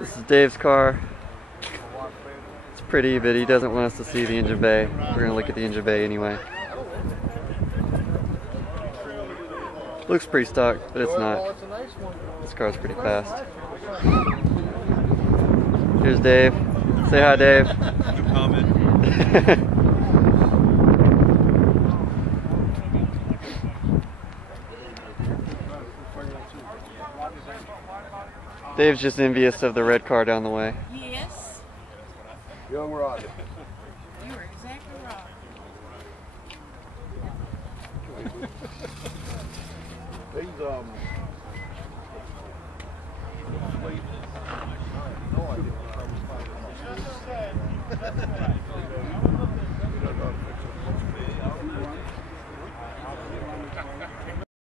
This is Dave's car. It's pretty, but he doesn't want us to see the engine bay. We're gonna look at the engine bay anyway. Looks pretty stock, but it's not. This car's pretty fast. Here's Dave. Say hi, Dave. No comment. Dave's just envious of the red car down the way. Yes. Young Rod. You were exactly right. These no idea.